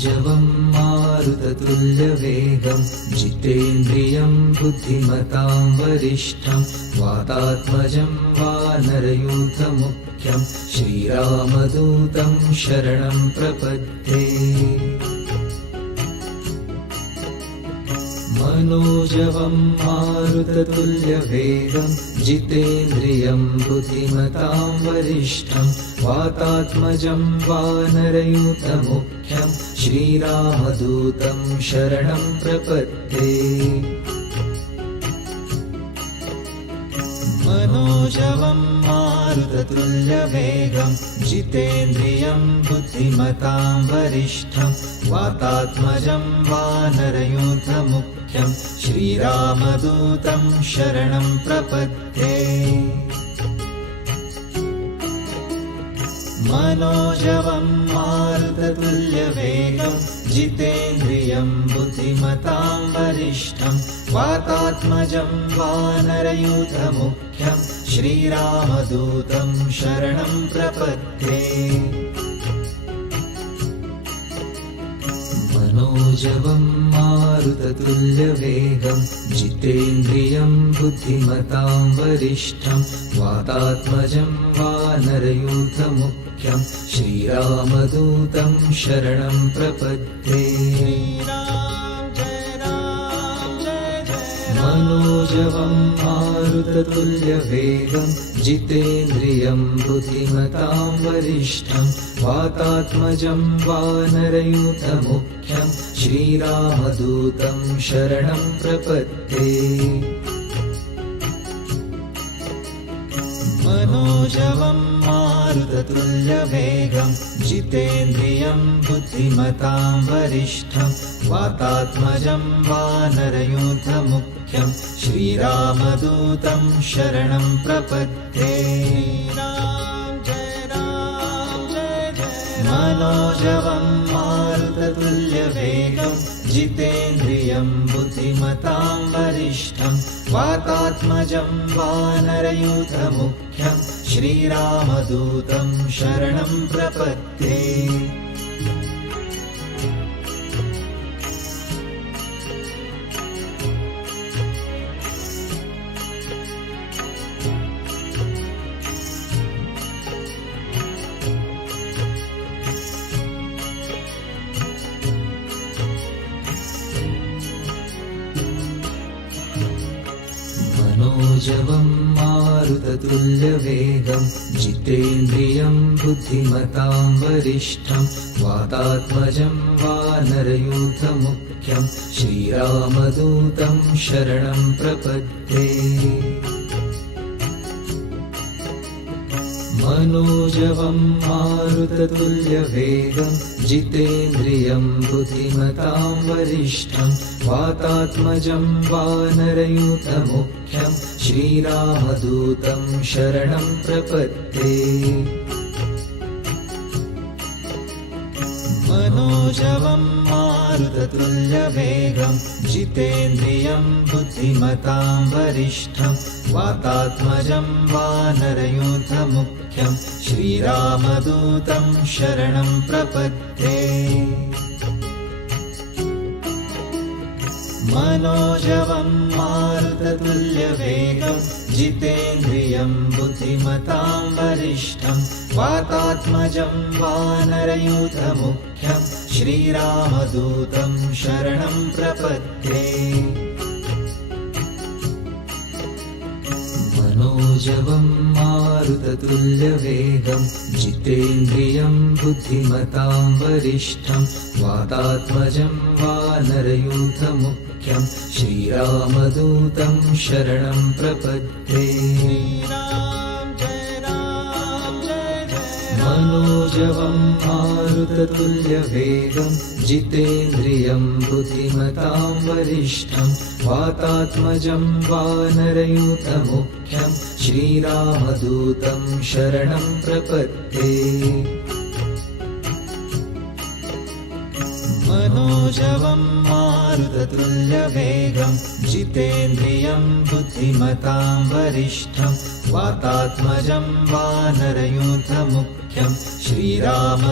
मनोजवं मारुततुल्यवेगं जितेन्द्रियं बुद्धिमतां वरिष्ठं वातात्मजं वानरयूथमुख्यं श्रीरामदूतं शरणं प्रपद्ये। मनोजवं मारुततुल्यवेगं जितेन्द्रियं बुद्धिमतां वरिष्ठं वातात्मजं वानरयूथमुख्यं श्रीरामदूतं शरणं प्रपद्ये। मनोजवं मारुततुल्यवेगं जितेन्द्रियं बुद्धिमतां वरिष्ठं वातात्मजं वानरयूथमुख्यं श्रीरामदूतं शरणं प्रपद्ये। मनोजवं मारुततुल्यवेगं जितेन्द्रियं बुद्धिमतां वरिष्ठं वातात्मजं वानरयूथमुख्यं श्रीरामदूतं शरणं प्रपद्ये। मनोजवं मारुततुल्यवेगं जितेन्द्रियं बुद्धिमतां वरिष्ठं वातात्मजं वानरयूथमुख्यं श्रीरामदूतं शरणं प्रपद्ये। मनोजवं मारुततुल्यवेगं जितेन्द्रियं बुद्धिमतां वरिष्ठं वातात्मजं वानरयूथमुख्यं श्रीरामदूतं शरणं प्रपद्ये। मनोजवं मारुततुल्यवेगं जितेन्द्रियं बुद्धिमतां वरिष्ठं वातात्मजं वानरयूथमुख्यं श्रीरामदूतं शरणं प्रपद्ये। मनोजवं मारुततुल्यवेगं जितेन्द्रियं बुद्धिमतां वरिष्ठं वातात्मजं वानरयूथमुख्यं श्रीरामदूतं शरणं प्रपद्ये। मनोजवं मारुततुल्यवेगं जितेन्द्रियं बुद्धिमतां वरिष्ठं वातात्मजं वानरयूथमुख्यं श्रीरामदूतं शरणं प्रपद्ये। मनोजवं मारुततुल्यवेगं जितेन्द्रियं बुद्धिमतां वरिष्ठं वातात्मजं वानरयूथमुख्यं श्रीरामदूतं शरणं प्रपद्ये। मनोजवं मारुततुल्यवेगं जितेन्द्रियं बुद्धिमतां वरिष्ठं वातात्मजं वानरयूथमुख्यं श्रीरामदूतं शरणं प्रपद्ये। मनोजवं मारुततुल्यवेगं जितेन्द्रियं बुद्धिमतां वरिष्ठं वातात्मजं वानरयूथमुख्यं श्रीरामदूतं शरणं प्रपद्ये। मनोजवं मारुततुल्यवेगं जितेन्द्रियं बुद्धिमतां वरिष्ठं वातात्मजं वानरयूथमुख्यं श्रीरामदूतं शरणं प्रपद्ये। मनोजवं मारुततुल्यवेगं जितेन्द्रियं बुद्धिमतां वरिष्ठं वातात्मजं वानरयूथमुख्यं श्रीरामदूतं शरणं प्रपद्ये। मनोजवं मारुततुल्यवेगं जितेन्द्रियं बुद्धिमतां वरिष्ठं वातात्मजं वानरयूथमुख्यं श्रीरामदूतं